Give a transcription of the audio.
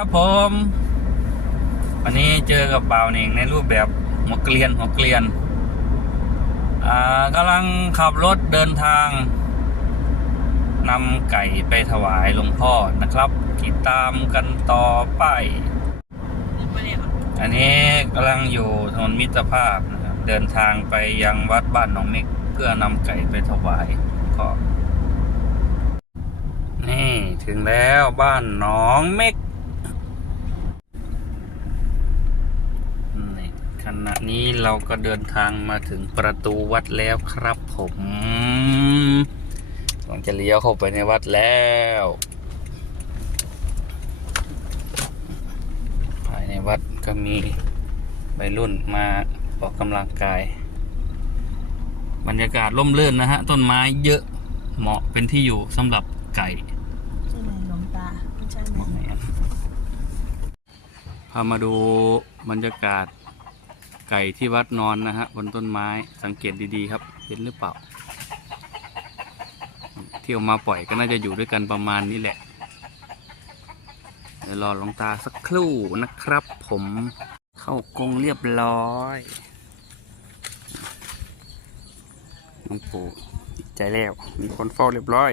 ครับผม วันนี้เจอกับบ่าวเน่งในรูปแบบหัวเกลียนหัวเกลียนอ่ากำลังขับรถเดินทางนำไก่ไปถวายหลวงพ่อนะครับติดตามกันต่อไป อันนี้กำลังอยู่ถนนมิตรภาพนะครับเดินทางไปยังวัดบ้านหนองเม็กเพื่อนำไก่ไปถวายก็นี่ถึงแล้วบ้านหนองเม็กนี่ข ณะนี้เราก็เดินทางมาถึงประตูวัดแล้วครับผมกำลังจะเลี้ยวเข้าไปในวัดแล้ว ภายในวัดก็มีวัยรุ่นมาออกกำลังกาย บรรยากาศร่มรื่นนะฮะ ต้นไม้เยอะเหมาะเป็นที่อยู่สำหรับไก่ใช่ไหมหลวงตาไม่ใช่ไหมพามาดูบรรยากาศ ไก่ที่วัดนอนนะฮะบนต้นไม้สังเกตดีๆครับ เห็นหรือเปล่า ที่ออกมาปล่อยก็น่าจะอยู่ด้วยกันประมาณนี้แหละเดี๋ยวรอลงตาสักครู่นะครับ ผมเข้ากรงเรียบร้อยหลวงปู่ใจแล้วมีคนเฝ้าเรียบร้อย